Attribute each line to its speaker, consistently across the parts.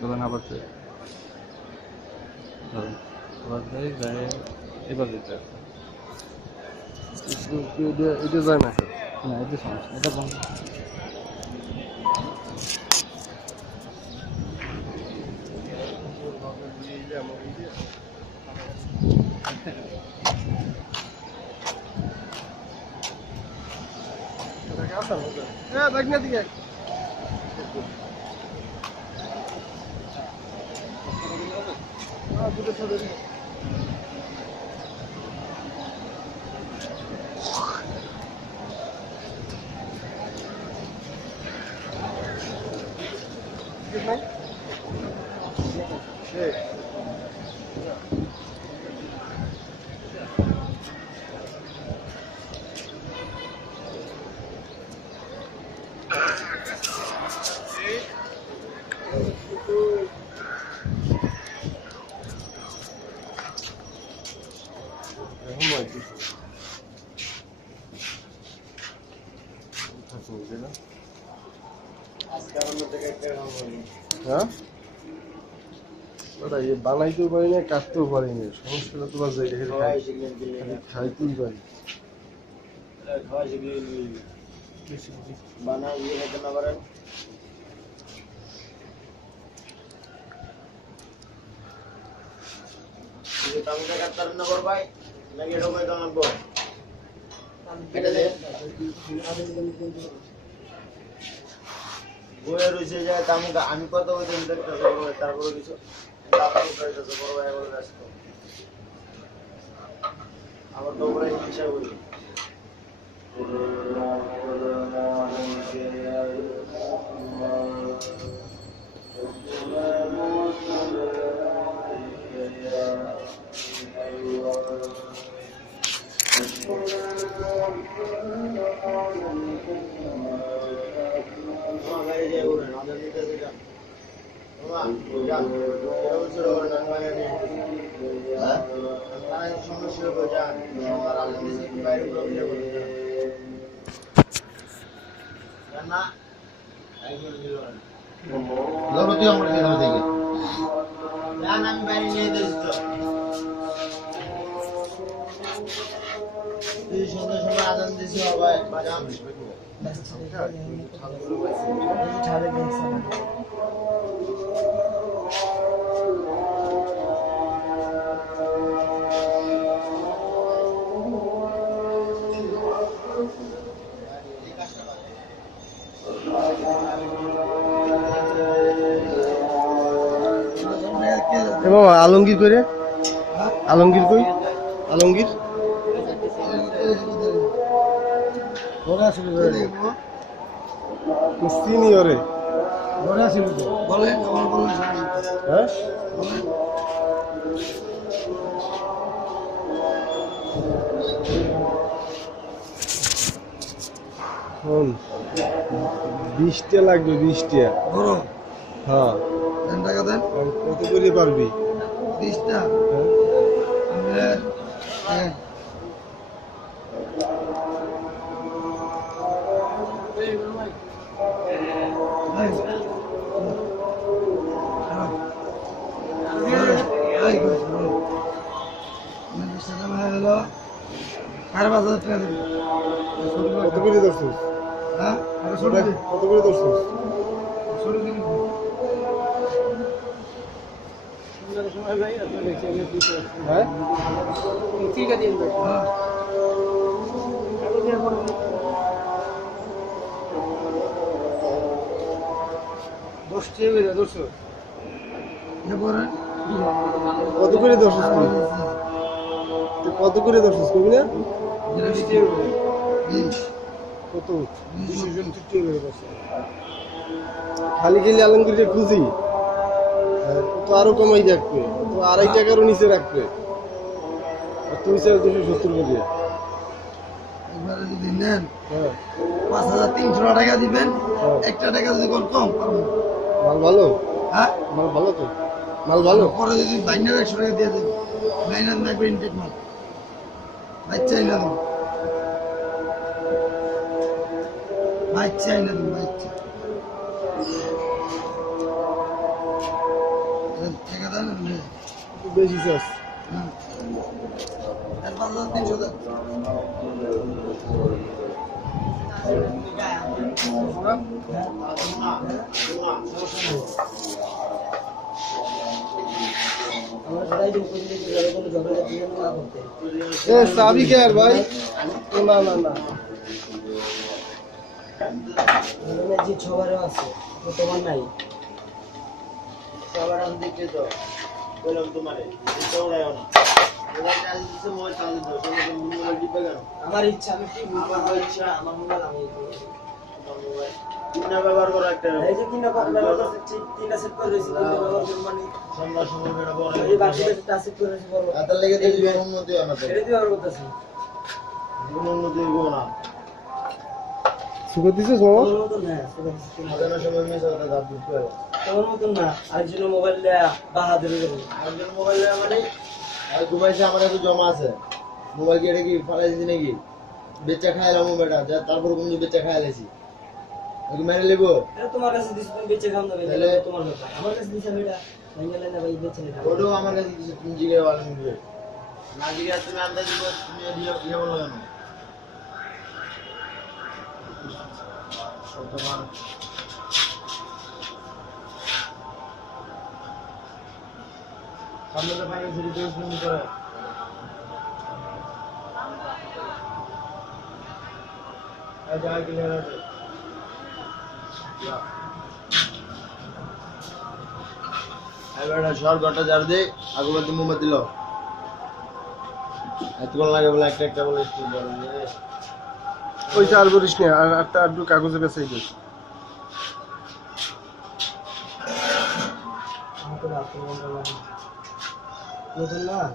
Speaker 1: তখন আবার আবার যাই যাই এবার যেতে হবে।
Speaker 2: এটা- এটা যায় না স্যার
Speaker 1: না এটা সমস্যা এটা বন্ধ।
Speaker 2: 부딪혀드리 정말? 네. দেখ না দিকে হ্যাঁ? ওটা ইয়ে বানাইতেও পারি না কাটতেও পারি না। সমস্যাটা তোমার জায়গা খালি খালি খাইতেই পারি।
Speaker 3: বয়ে রয়েছে যে তামুক আমি কত ভাই তারপরে কিছু আবার তো বড় হিংসা করি তোমার গাড়ি না না
Speaker 4: তুই আমার এখানে থেকে
Speaker 3: যান আমি বাইরে নিয়ে দিয়েছি তো।
Speaker 2: এবং আলমগীর করে আলমগীর কই? আলমগীর? ওরে।
Speaker 4: বলেন আমার বলেন
Speaker 2: হ্যাঁ? বিশটা লাগবে বিশটা। হ্যাঁ।
Speaker 4: দেন টাকা দেন।
Speaker 2: কত করে পারবি?
Speaker 4: বিশটা? সাড়ে পাঁচ হাজার টাকা দেবে।
Speaker 2: কত করে ধরছিস
Speaker 4: হ্যাঁ।
Speaker 2: কত করে ধরছিস
Speaker 4: ছোট
Speaker 2: হ্যাঁ
Speaker 4: হ্যাঁ এরপরে
Speaker 2: কত করে কত করে না কত? খালি খালি আলমগীরকে খুঁজি হ্যাঁ, তো আরও কমাই রাখবে। তো আড়াই টাকারও নিচে রাখবে। আর তুই চাই দুশো সত্তর করে
Speaker 4: যদি নেন
Speaker 2: হ্যাঁ।
Speaker 4: পাঁচ হাজার তিনশো টাকা দিবেন
Speaker 2: হ্যাঁ।
Speaker 4: একটা টাকা যদি কম পারব
Speaker 2: মাল ভালো?
Speaker 4: হ্যাঁ?
Speaker 2: মাল ভালো তো? মাল ভালো?
Speaker 4: পরে যদি বাইনার একশো টাকা দিয়ে দেবেন বাইনার দেখবেন ইনটেক মাল। বাচ্চাই না দেবো দেবো বাচ্চা দেন না
Speaker 2: একটু বেশি
Speaker 4: এর পাঁচ হাজার তিনশো
Speaker 2: চাবি কে ভাই? না না না।
Speaker 5: তোমার নাই
Speaker 3: সবার আমি দেখতে তো বললাম তোমারে
Speaker 5: আমার ইচ্ছা আমি কি আমার ইচ্ছা আমার মোবাইল আমি
Speaker 3: কিনা ব্যবহার করো একটা
Speaker 5: এই যে কিনা কত ব্যবহার করছে ঠিক তিনটা সেট করে দিয়েছি তিনটা ব্যবহার করব মানে
Speaker 3: সন্ধ্যা সময় বেরো বড়
Speaker 5: এই বাকিটা টা সেট করে দিয়েছি বলো
Speaker 3: হাতের লেগে তো উন্নতি হয়
Speaker 5: এটা দিয়ে করতেছি।
Speaker 3: জীবন উন্নতি হইব না।
Speaker 2: দিছিস
Speaker 3: দাঁত
Speaker 5: মতন না মোবাইল বাহাদুরি করে
Speaker 3: একজন মোবাইল মানে আর ঘুমাইছে আমার কাছে জমা আছে মোবাইল কি এটা কি ফালাই দিছি নাকি? বেচা খাইলাম মোবাইলটা যা তারপর কোন বেচা খাইলাইছি ওকে মেরে লিবো?
Speaker 5: তোমার কাছে দিছি তুমি বেঁচে খাম দেবে
Speaker 3: তাহলে-
Speaker 5: তোমার ব্যাপার। আমার কাছে দিছে বেটা ভাইঙ্গালে না ভাই বেঁচে নিলাম
Speaker 3: ওটাও আমার কাছে কিছু তুমি জিজ্ঞাসা ভালো নিবে। না জিজ্ঞাসা তুমি আন্দাজ দিব তুমি ইয়ে ইয়ে বলো কেন? সামনে তো পানি ঝুড়ি দিয়ে শুরু করে যা ক্লিয়ার আছে এবার আগরবাতি মোমবাতি দিল এতক্ষণ লাগে বলে একটা একটা বলে
Speaker 2: ওই চাল করিস না আর একটা একটু কাগজে বেসাই দিস
Speaker 5: আমাকে রাখতে বলতে লাগে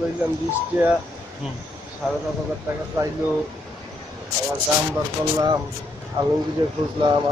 Speaker 2: লইলাম বিশটা সাড়ে পাঁচ হাজার টাকা চাইলো। আবার দাম দর করলাম আলমগীরে খুঁজলাম